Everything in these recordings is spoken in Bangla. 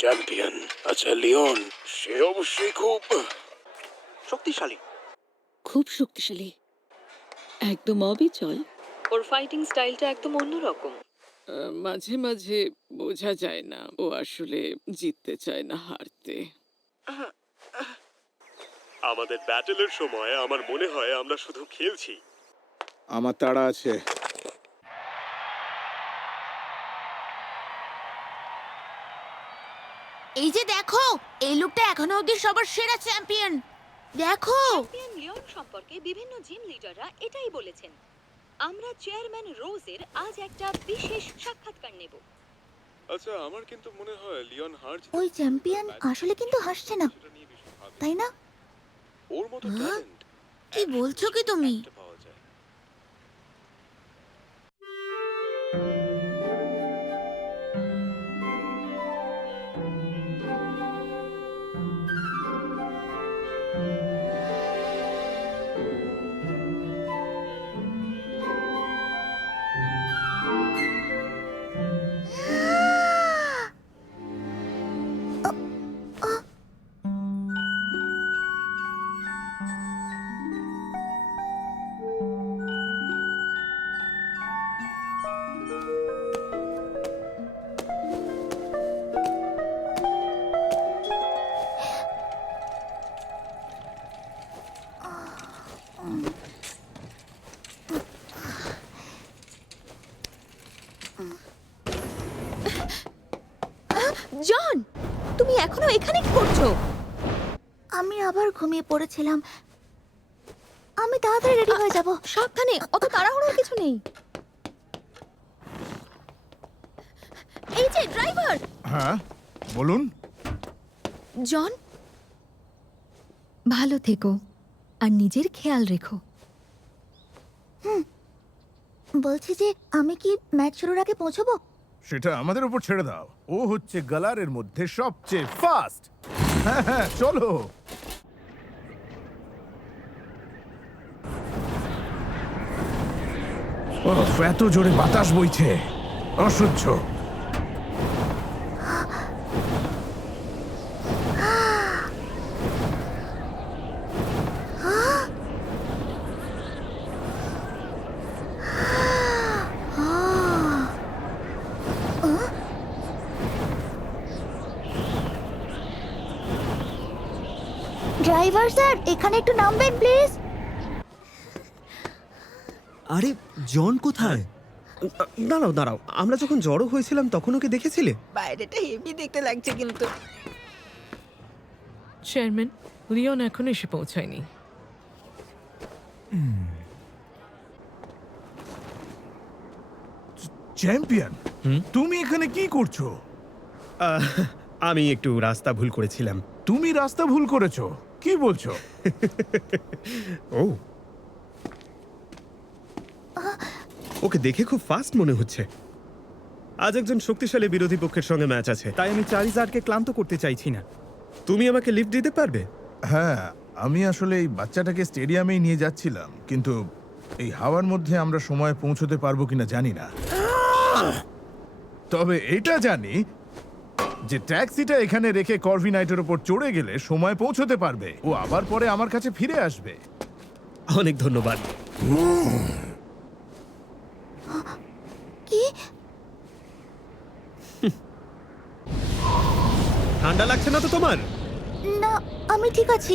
চ্যাম্পিয়ন। আচ্ছা লিওন, সে অবশ্যই খুব শক্তিশালী। খুব শক্তিশালী, একদম অবিচল। ওর ফাইটিং স্টাইলটা একদম অন্যরকম। মাঝে মাঝে বোঝা যায় না ও আসলে জিততে চায় না, হারতে। আমাদের ব্যাটেলের সময় আমার মনে হয় আমরা শুধু খেলছি। আমার তাড়া আছে। এই যে দেখো, এই লোকটা এখনো অবধি সবার সেরা চ্যাম্পিয়ন। দেখো, চ্যাম্পিয়ন লিওন সম্পর্কে বিভিন্ন জিম লিডাররা এটাই বলেছেন। আমরা চেয়ারম্যান রোজের আজ একটা বিশেষ সাক্ষাৎকার নেব। আচ্ছা, আমার কিন্তু মনে হয় লিওন হার জিতে ওই চ্যাম্পিয়ন আসলে কিন্তু হাসছে না, সেটা নিয়ে বেশি ভাবে। তাই না? ওর মতো হ্যাঁ? ট্যালেন্ট কি বলছো কি তুমি? পাওয়া যায়। জন, তুমি এখনো এখানে কি করছো? আমি আবার ঘুমিয়ে পড়েছিলাম। আমি তাড়াতাড়ি রেডি হয়ে যাব। সাবধানে, অত তাড়াহুড়োর কিছু নেই। এই যে ড্রাইভার। হ্যাঁ বলুন। জন, ভালো থেকো আর নিজের খেয়াল রেখো। বলছি যে আমি কি ম্যাচ শুরুর আগে পৌঁছবো? সেটা আমাদের উপর ছেড়ে দাও। ও হচ্ছে গালারের মধ্যে সবচেয়ে ফাস্ট। হ্যাঁ হ্যাঁ চলো। এত জোরে বাতাস বইছে, অসহ্য। ড্রাইভার স্যার, এখানে একটু নামবেন প্লিজ। আরে জন কোথায়? দাঁড়াও দাঁড়াও, আমরা যখন জড়ো হয়েছিলাম তখন ওকে দেখেছিলে? বাইরেটা হেভি দেখতে লাগছে কিন্তু। চেয়ারম্যান, লিওন এখনো এসে পৌঁছায়নি। চ্যাম্পিয়ন, তুমি এখানে কি করছো? আমি একটু রাস্তা ভুল করেছিলাম। তুমি রাস্তা ভুল করেছো? কি বলছো? ও, ওকে দেখে খুব ফাস্ট মনে হচ্ছে। আজ একজন শক্তিশালী বিরোধী পক্ষের সঙ্গে ম্যাচ আছে, তাই আমি চারিজারকে ক্লান্ত করতে চাইছি না। তুমি আমাকে লিফট দিতে পারবে? হ্যাঁ, আমি আসলে এই বাচ্চাটাকে স্টেডিয়ামেই নিয়ে যাচ্ছিলাম, কিন্তু এই হাওয়ার মধ্যে আমরা সময়ে পৌঁছতে পারবো কিনা জানি না। তবে এটা জানি যে ট্যাক্সিটা এখানে রেখে করভি নাইটের উপর চড়ে গেলে সময় পৌঁছতে পারবে। ও আবার পরে আমার কাছে ফিরে আসবে। অনেক ধন্যবাদ। কি? ঠান্ডা লাগছে না তো তোমার? না, আমি ঠিক আছি।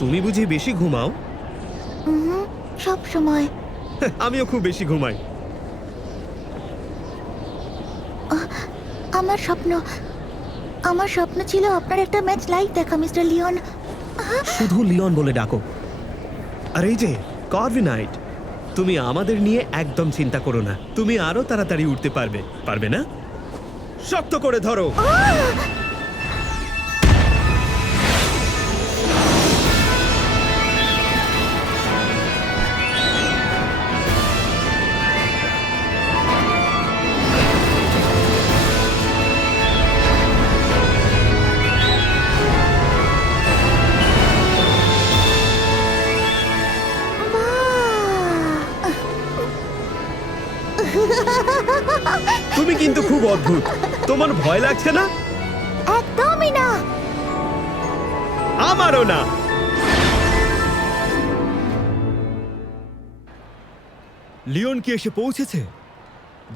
তুমি বুঝি বেশি ঘুমাও? সব সময়। আমিও খুব বেশি ঘুমাই। আমার স্বপ্ন ছিল আপনার একটা ম্যাচ লাইভ দেখা, মিস্টার লিওন। শুধু লিওন বলে ডাকো। আর এই যে করভি নাইট, তুমি আমাদের নিয়ে একদম চিন্তা করো না। তুমি আরো তাড়াতাড়ি উঠতে পারবে, পারবে না? শক্ত করে ধরো। বাহ! তুমি কিন্তু খুব অদ্ভুত। তোমার ভয় লাগছে না? একদমই না। আমারও না। লিওন কি এসে পৌঁছেছে?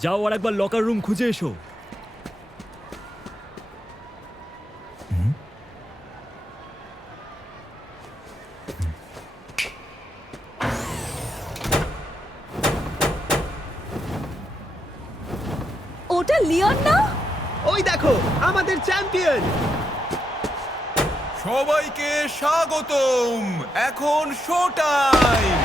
যাও আর একবার লকার রুম খুঁজে এসো। ওটা লিওন না? ওই দেখো আমাদের চ্যাম্পিয়ন। সবাইকে স্বাগতম। এখন শো টাইম।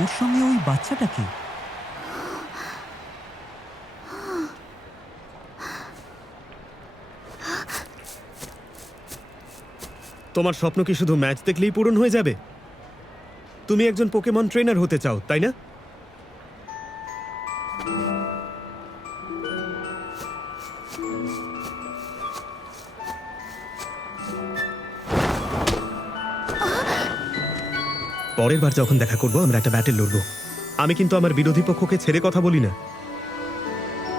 ওর সঙ্গে ওই বাচ্চাটা কি? তোমার স্বপ্ন কি শুধু ম্যাচ দেখলেই পূরণ হয়ে যাবে? তুমি একজন পোকেমন ট্রেনার হতে চাও, তাই না? পরের বার যখন দেখা করব আমরা একটা ব্যাটেল লড়বো। আমি কিন্তু আমার বিরোধী পক্ষকে ছেড়ে কথা বলি না।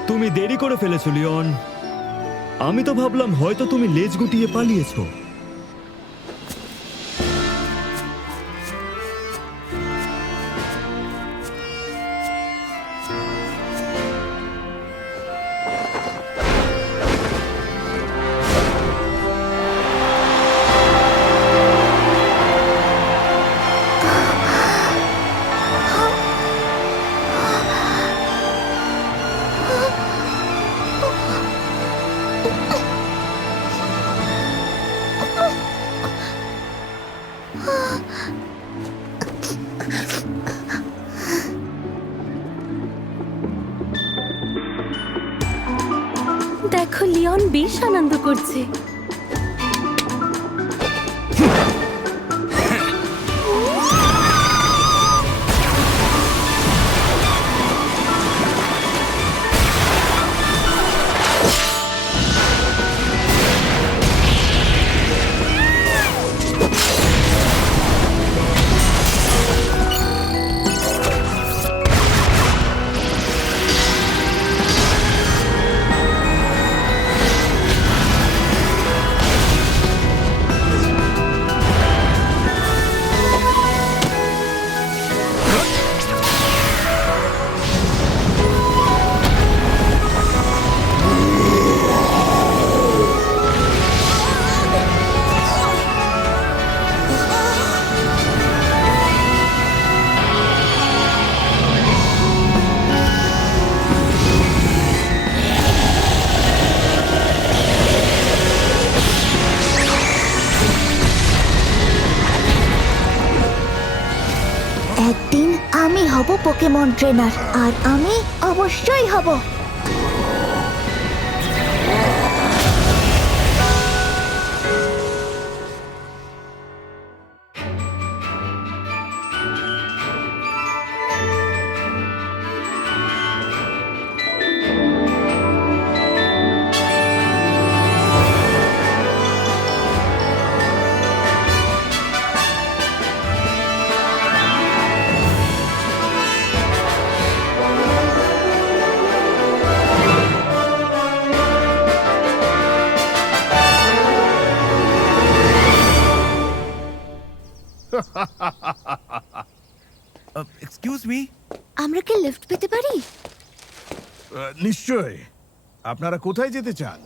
তুমি দেরি করে ফেলেছো লিওন। আমি তো ভাবলাম হয়তো তুমি লেজ গুটিয়ে পালিয়েছো। দেখো লিওন বেশ আনন্দ করছে। একদিন আমি হব পোকেমন ট্রেনার, আর আমি অবশ্যই হব। Excuse me. আমরা কি লিফট পেতে পারি? নিশ্চয়। আপনারা কোথায় যেতে চান?